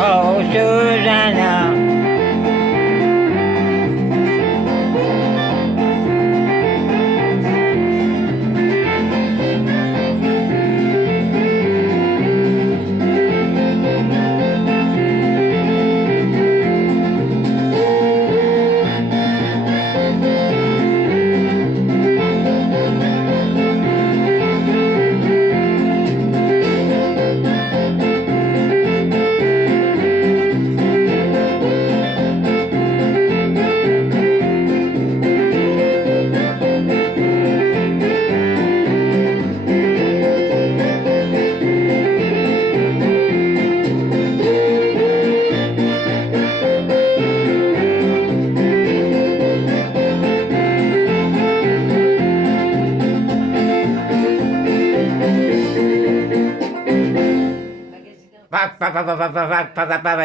Oh, Susanna.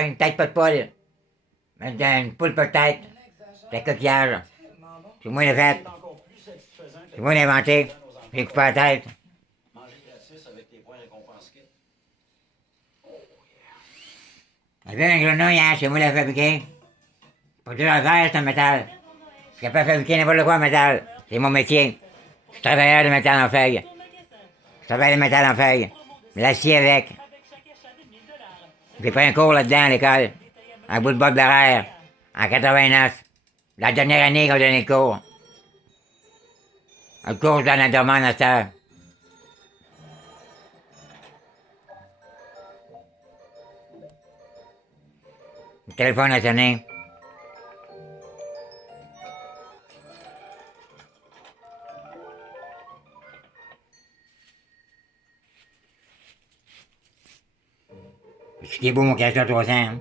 Une tête pas de poule. Une poule peut-être. C'est coquillage. C'est moi le fait. C'est moi l'inventé. J'ai coupé la tête. Elle vient un grenouille, hein, c'est moi qui l'ai fabriqué. Pour dire verre, c'est un métal. Je suis capable de fabriquer n'importe quoi en métal. C'est mon métier. Je suis travailleur de métal en feuille. Je travaille le métal en feuille. L'acier avec. J'ai pris un cours là-dedans à l'école. À bout de bord de barrière. En 89. La dernière année qu'on a donné le cours. Le cours dans la demande à cette heure. Le téléphone a sonné. C'est qui est beau mon cachot 300. Hein?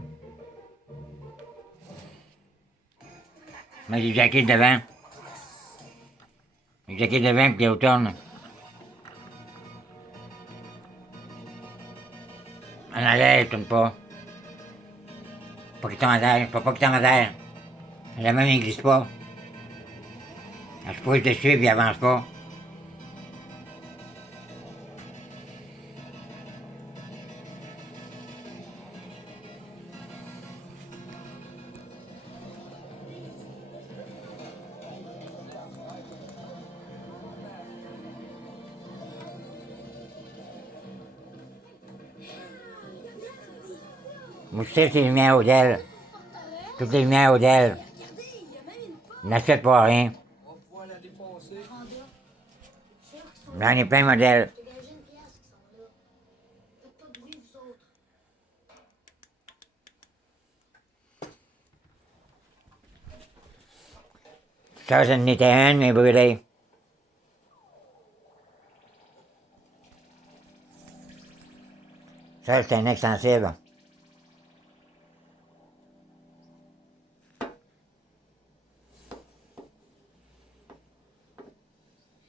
Moi j'ai jacké devant. J'ai jacké devant puis il tourne. En arrière, il tourne pas. Pas qu'il tombe en terre, pas qu'il tombe en terre. La main, il glisse pas. Je pousse dessus puis il avance pas. Moi, je sais que c'est les lumières Odell. Toutes les lumières Odell. Je n'achète pas rien. J'en ai plein de modèles. Ça, c'en était un, mais brûlé. Ça, c'est un extensible.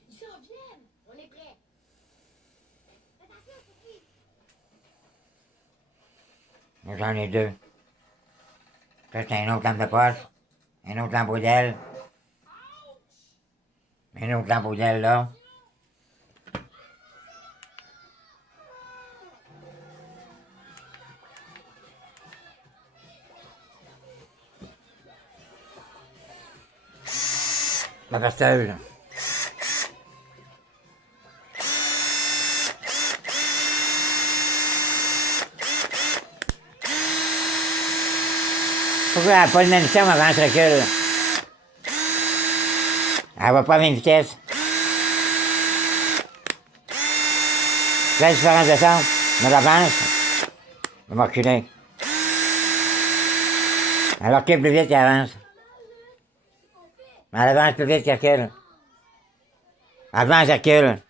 Ils s'en viennent! On est prêts! Attention, c'est qui? J'en ai deux. Ça, c'est un autre lampe de poche. Un autre lampe Odell. Un autre lampe Odell, là. La perceuse. Pourquoi elle n'a pas le même son avant elle se recule? Elle va pas à la même vitesse. La différence de son, mais j'avance. Je vais me reculer. Elle recule plus vite qu'elle avance. Elle avance plus vite qu'elle recule. Avance, elle recule.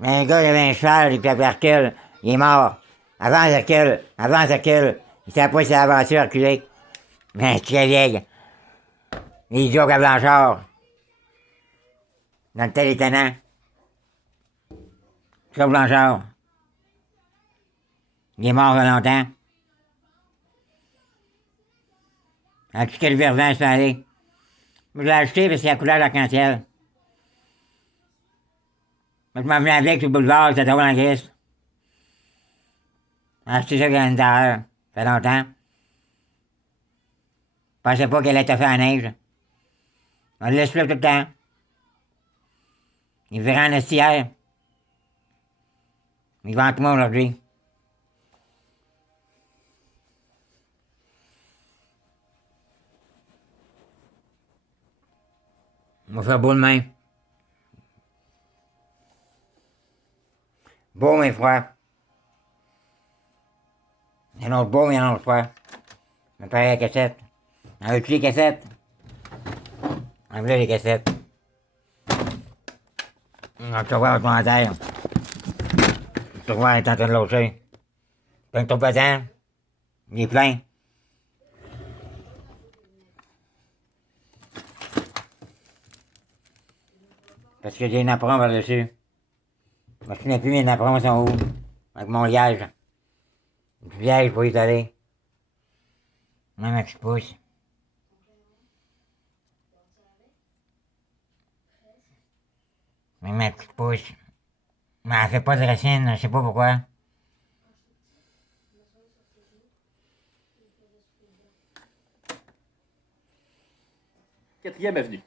Mais un gars, il avait un cheval, puis il recule. Il est mort. Avance, elle recule. Avance, elle recule. Il savait pas si l'aventure a reculé. Mais c'est très vieille. Il joue à Blanchard. Dans le tel étonnant. Sur Blanchard. Il est mort il y a longtemps. As-tu quel vervin se fait aller? Je l'ai acheté parce qu'il a la couleur d'arc-en-ciel. Je m'en venais avec sur le boulevard, c'était drôle en Christ. J'ai acheté ça quand ça fait longtemps. Je pensais pas qu'elle était fait en neige. On le laisse là tout le temps. Il verra en estière. Il vente moi aujourd'hui. On va faire beau demain. Beau mais froid. Il y en a beau mais il y en a froid. On va la cassette. On veut-tu les cassettes? On veut les cassettes. On va te voir au commentaire. Tu vois, il est en train de lâcher. Plein de ton pesant. Il est plein. Parce que j'ai une napperons par-dessus. Je me souviens plus, mes napperons sont où? Avec mon liège. Du liège pour y aller. Même un petit pouce. Même un petit pouce. Mais elle fait pas de racines, je sais pas pourquoi. Quatrième avenue.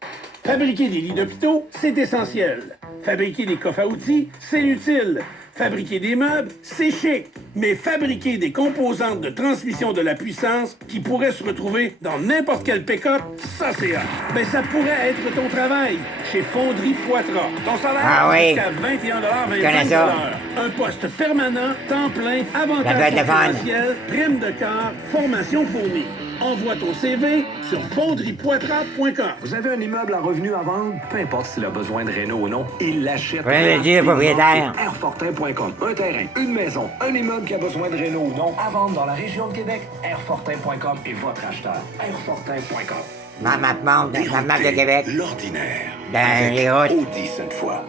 Fabriquer des lits d'hôpitaux, c'est essentiel. Fabriquer des coffres à outils, c'est utile. Fabriquer des meubles, c'est chic. Mais fabriquer des composantes de transmission de la puissance qui pourraient se retrouver dans n'importe quel pick-up, ça c'est hot. Ben ça pourrait être ton travail chez Fonderie Poitras. Ton salaire jusqu'à 21,25 $. Un poste permanent, temps plein, avantages confidentiels, prime de quart, formation fournie. Envoie ton CV sur fonderiepoitras.com. Vous avez un immeuble à revenu à vendre? Peu importe s'il a besoin de réno ou non, il l'achète. Prenez le dire, propriétaire. Airfortin.com. Un terrain, une maison, un immeuble qui a besoin de réno ou non, à vendre dans la région de Québec. Airfortin.com est votre acheteur. Airfortin.com. Ma marque de Québec. L'ordinaire. Dans les routes. Audi cette fois.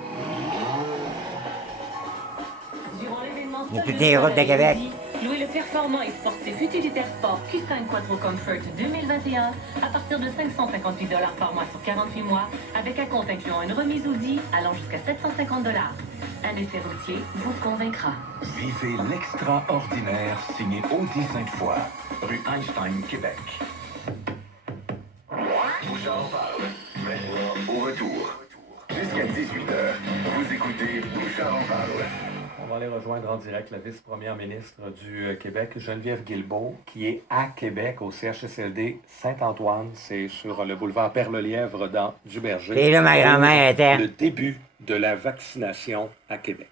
Il y a toutes les routes de Québec. Louez le performant et sportif utilitaire sport Q5 Quattro Comfort 2021 à partir de 558 $ par mois sur 48 mois, avec un compte incluant une remise Audi allant jusqu'à 750 $. Un essai routier vous convaincra. Vivez l'extraordinaire signé Audi Sainte-Foy, rue Einstein, Québec. Bouchard parle. Maintenant, au retour. Jusqu'à 18h, vous écoutez Bouchard parle. On va aller rejoindre en direct la vice-première ministre du Québec, Geneviève Guilbeault, qui est à Québec, au CHSLD Saint-Antoine. C'est sur le boulevard Père-le-Lièvre dans Duberger. Et là, ma grand-mère était. Le début de la vaccination à Québec.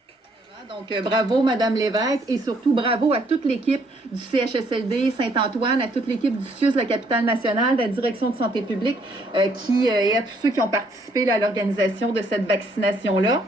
Donc, bravo, Mme Lévesque, et surtout bravo à toute l'équipe du CHSLD Saint-Antoine, à toute l'équipe du CIUS, la capitale nationale, de la direction de santé publique, et à tous ceux qui ont participé là, à l'organisation de cette vaccination-là.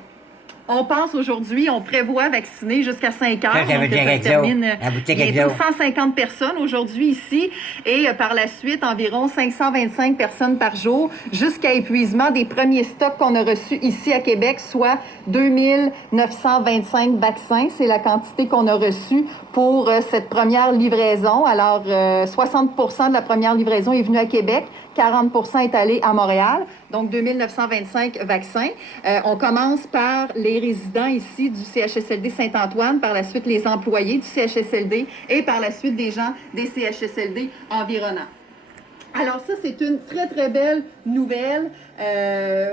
On pense aujourd'hui, on prévoit vacciner jusqu'à 5 heures. Ça veut dire ça termine la boutique bientôt Exo. 150 personnes aujourd'hui ici et par la suite environ 525 personnes par jour jusqu'à épuisement des premiers stocks qu'on a reçus ici à Québec, soit 2925 vaccins. C'est la quantité qu'on a reçue pour cette première livraison. Alors, 60% de la première livraison est venue à Québec. 40% est allé à Montréal, donc 2925 vaccins. On commence par les résidents ici du CHSLD Saint-Antoine, par la suite les employés du CHSLD et par la suite des gens des CHSLD environnants. Alors ça, c'est une très, très belle nouvelle.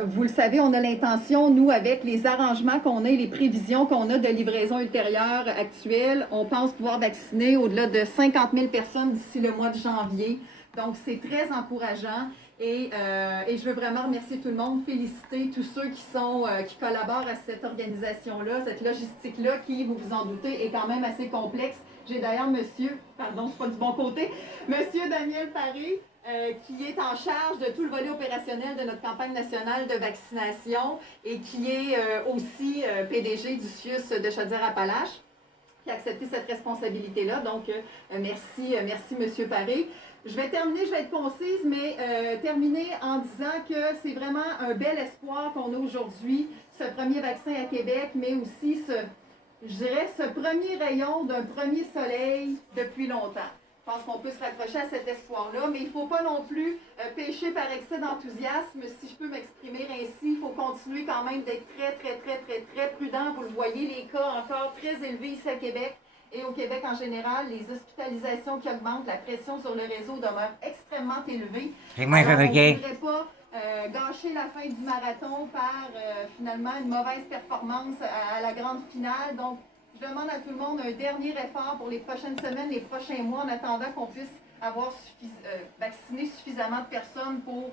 Vous le savez, on a l'intention, nous, avec les arrangements qu'on a et les prévisions qu'on a de livraison ultérieure actuelle, on pense pouvoir vacciner au-delà de 50 000 personnes d'ici le mois de janvier. Donc, c'est très encourageant et je veux vraiment remercier tout le monde, féliciter tous ceux qui collaborent à cette organisation-là, cette logistique-là qui, vous vous en doutez, est quand même assez complexe. J'ai d'ailleurs monsieur Daniel Paré, qui est en charge de tout le volet opérationnel de notre campagne nationale de vaccination et qui est aussi PDG du CIUS de Chaudière-Appalaches, qui a accepté cette responsabilité-là. Donc, merci, monsieur Paré. Je vais être concise, mais terminer en disant que c'est vraiment un bel espoir qu'on a aujourd'hui, ce premier vaccin à Québec, mais aussi ce premier rayon d'un premier soleil depuis longtemps. Je pense qu'on peut se raccrocher à cet espoir-là, mais il ne faut pas non plus pécher par excès d'enthousiasme, si je peux m'exprimer ainsi. Il ne faut faut continuer quand même d'être très prudent. Vous le voyez, les cas encore très élevés ici à Québec. Et au Québec en général, les hospitalisations qui augmentent, la pression sur le réseau demeure extrêmement élevée. C'est moins Alors, fabriqué. on ne voudrait pas gâcher la fin du marathon par finalement une mauvaise performance à la grande finale. Donc, je demande à tout le monde un dernier effort pour les prochaines semaines, les prochains mois, en attendant qu'on puisse avoir vacciné suffisamment de personnes pour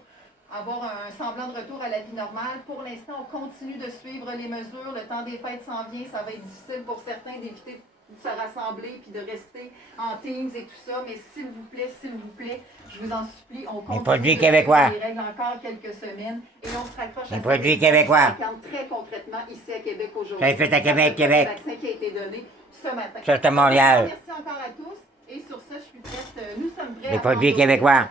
avoir un semblant de retour à la vie normale. Pour l'instant, on continue de suivre les mesures. Le temps des fêtes s'en vient. Ça va être difficile pour certains d'éviter de se rassembler puis de rester en Teams et tout ça. Mais s'il vous plaît, je vous en supplie, on continue produits de québécois. suivre les règles encore quelques semaines et on se raccroche Les à produits ce québécois. qui regarde très concrètement ici à Québec aujourd'hui. Ça est fait à Québec, C'est le Québec. vaccin qui a été donné ce matin. Ça, c'est à Montréal. Merci encore à tous. Et sur ça, je suis prête. Nous sommes prêts Les à produits prendre québécois.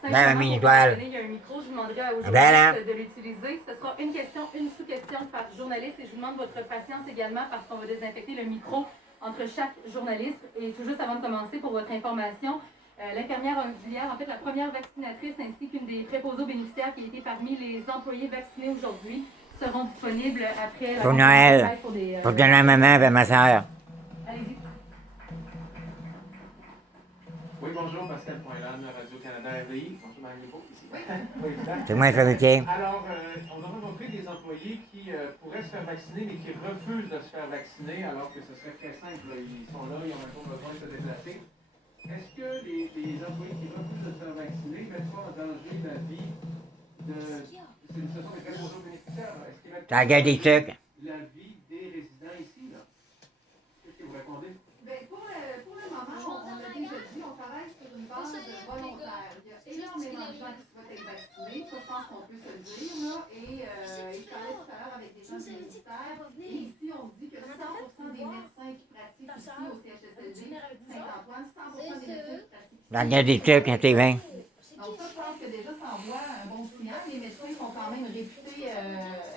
Sincèrement, Dans la mini-toile. pour mentionner, il y a un micro, je vous demanderai aux Ah ben là. journalistes de l'utiliser. Ce sera une question, une sous-question par journaliste et je vous demande votre patience également parce qu'on va désinfecter le micro entre chaque journaliste. Et tout juste avant de commencer, pour votre information, l'infirmière auxiliaire, en fait la première vaccinatrice ainsi qu'une des préposés aux bénéficiaires qui a été parmi les employés vaccinés aujourd'hui seront disponibles après la Pour Noël. pour des, Pour donner à maman et à ma soeur. Allez-y. Oui, bonjour, Pascal Poinlan, Radio-Canada RDI. Bonjour, Mme Libaud, ici. Oui, exact. C'est moins fabriqué. Alors, on a rencontré des employés qui pourraient se faire vacciner, mais qui refusent de se faire vacciner, alors que ce serait très simple. Ils sont là, ils ont encore besoin de se déplacer. Est-ce que les employés qui refusent de se faire vacciner ne mettent pas en danger la vie de... Ce sont des très beaux bénéficiaires. Est-ce qu'ils mettent Ça a gardé des trucs. la vie des résidents ici, là? Qu'est-ce que vous répondez? Ben, pour le moment, on l'a déjà dit, on travaille sur une base volontaire. Il y a énormément de gens qui souhaitent être vaccinés, ça je pense qu'on peut se le dire. Là. Et je parlais tout à l'heure avec des gens du ministère. Et ici, on dit que 100% des médecins qui pratiquent ici au CHSLD Saint-Antoine, 100% des médecins qui pratiquent Ça a gardé des trucs quand t'es 20. donc ça, je pense que déjà, ça envoie un bon signal. Les médecins sont quand même réputés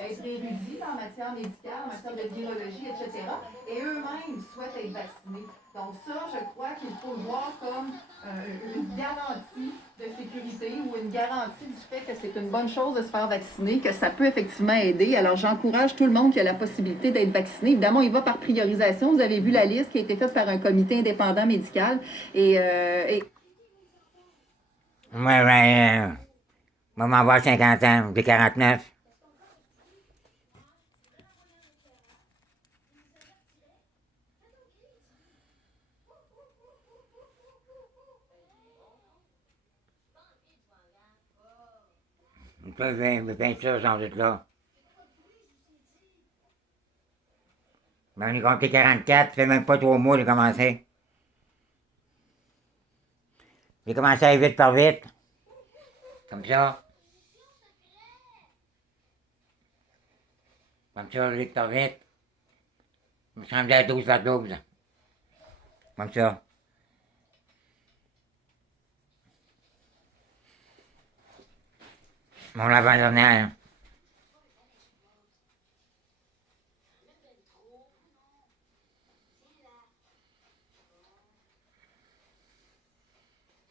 être érudits en matière médicale, en matière de virologie, etc. Et eux-mêmes souhaitent être vaccinés. Donc ça, je crois qu'il faut le voir comme une garantie de sécurité ou une garantie du fait que c'est une bonne chose de se faire vacciner, que ça peut effectivement aider. Alors j'encourage tout le monde qui a la possibilité d'être vacciné. Évidemment, il va par priorisation. Vous avez vu la liste qui a été faite par un comité indépendant médical. Et Moi, moi, m'avoir 50 ans, j'ai 49. Mes peintures sont toutes là. Ben, on est compté 44, ça fait même pas 3 mois que j'ai commencé. J'ai commencé à aller vite par vite. Comme ça. Comme ça, vite par vite. Je me suis rendu à 12 par 12. Comme ça. Mon avant-dernière.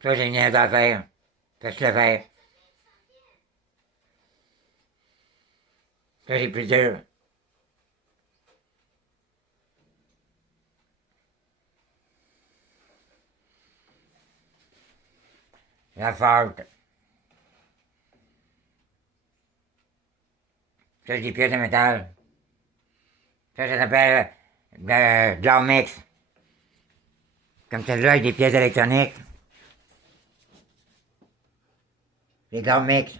Ça, j'ai une à faire. Fais-je le faire. Ça, c'est plus dur. La forte. Ça, c'est des pièces de métal. Ça s'appelle de l'Ormix. Comme celle-là, avec des pièces électroniques. Les Dormix.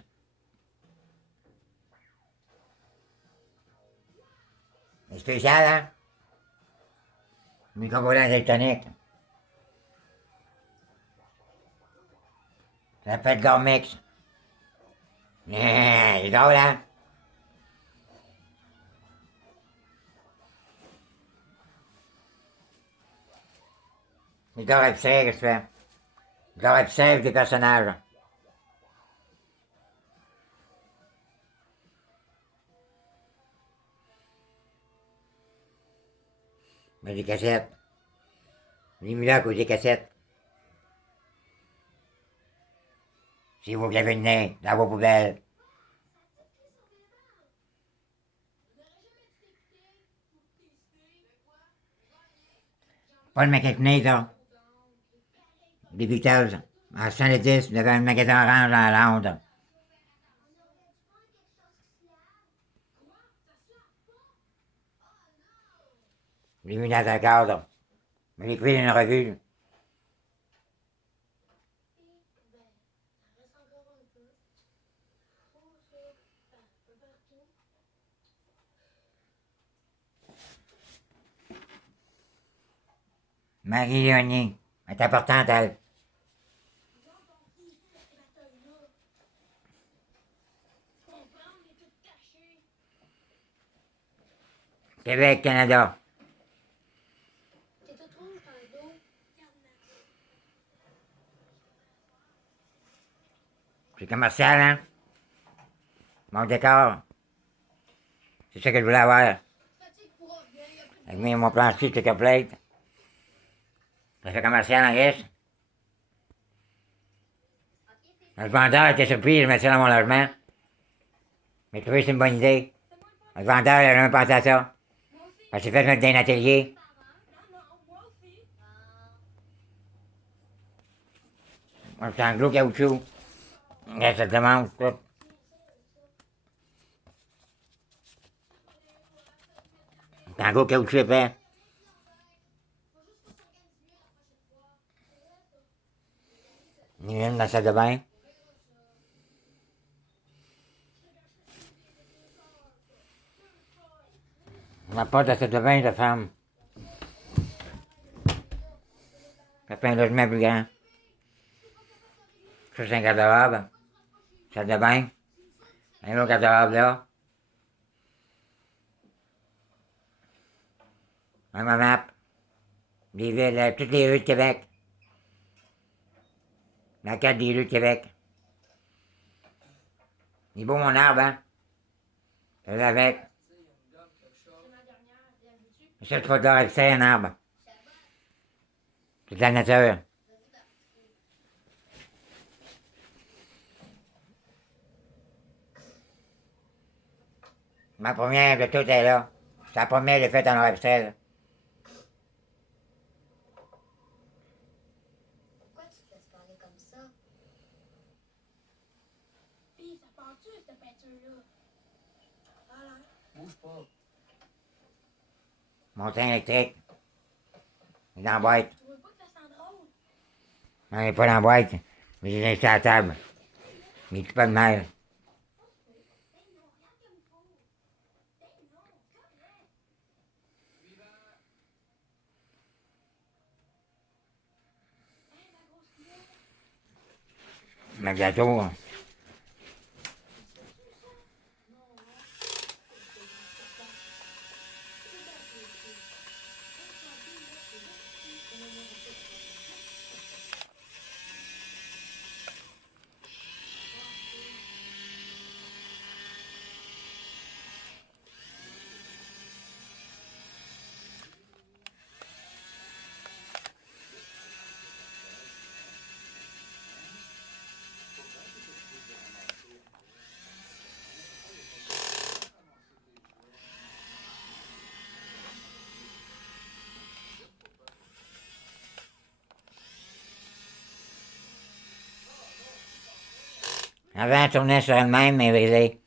C'est spécial, hein? Micro-composants électroniques. Ça s'appelle Dormix. C'est drôle, hein? Les corps abstraits, qu'est-ce que tu fais? Les corps abstraits avec des personnages. Mais des cassettes. Les mulacs ou des cassettes. Si vous avez le nez dans vos poubelles. Paul McCartney, ça. Des Beatles. En 70, il y avait un magasin orange à Londres. Je l'ai mis dans un cadre. Je l'ai pris d'une revue. Marie-Léonie. Elle est importante, elle. Québec, Canada. C'est commercial, hein? Mon décor. C'est ça que je voulais avoir. Avec mon plancher tout complet. Ça fait commercial en Grèce. Le vendeur était surpris, je mettais ça dans mon logement. J'ai trouvé que c'est une bonne idée. Le vendeur, il a jamais pensé à ça. Elle s'est fait mettre dans un atelier. Un sanglot caoutchouc. Là, ça te demande, tout. Sanglot caoutchouc épais. Il y a une dans la salle de bain. La porte de la salle de bain, de femme. Ça fait un logement plus grand. Ça, c'est un garde-robe. Salle de bain. Un autre garde-robe là. Un map. Des villes, toutes les rues de Québec. La carte des rues de Québec. Il est beau mon arbre, hein? Je l'ai avec. Cette photo, c'est un arbre. C'est de la nature. Ma première de tout est là. C'est la première que j'ai faite en abstrait. Pourquoi tu te laisses parler comme ça? Pis, ça part-tu, cette peinture-là? Voilà. Bouge pas. Mon train électrique. Il est dans la boîte. Tu veux pas que ça sent drôle? Non, il n'est pas dans la boîte. Mais j'ai laissé à la table. Mais il pas de mal. Mais bientôt. Avant, elle tournait sur elle-même, mais brisée.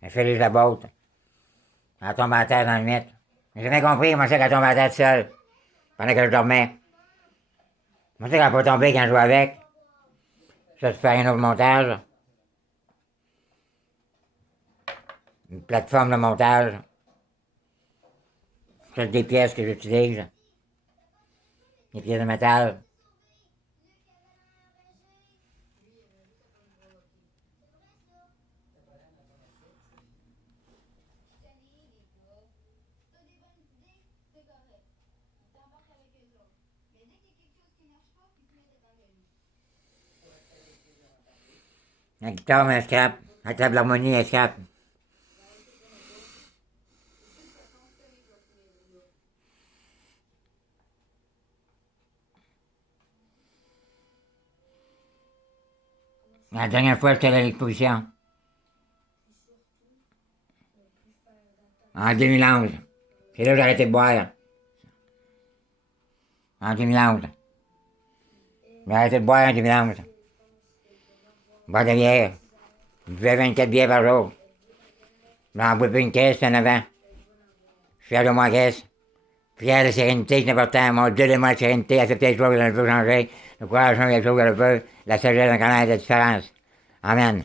Elle fait les botte. Elle tombe à terre dans le mythe. J'ai jamais compris comment c'est qu'elle tombe à terre seule, pendant que je dormais. Comment c'est qu'elle n'a pas tombé quand je jouais avec. Ça, se fait un autre montage. Une plateforme de montage. C'est des pièces que j'utilise. Des pièces de métal. La guitare, mais elle scrape. La table d'harmonie, elle scrape. La dernière fois, j'étais allé à l'exposition. En 2011. C'est là que j'ai arrêté de boire. Anti-milance. J'ai arrêté de boire anti-milance. Boire de bière. Je buvais 24 bières par jour. J'en bois plus une caisse, c'est 9 ans. Je suis fier de moi caisse. Fier de sérénité, c'est important. Mon Dieu, donne-moi la sérénité, accepter les choses que je ne peux changer. Le courage, quelque chose que je peux. La sagesse, en connaître la différence. Amen.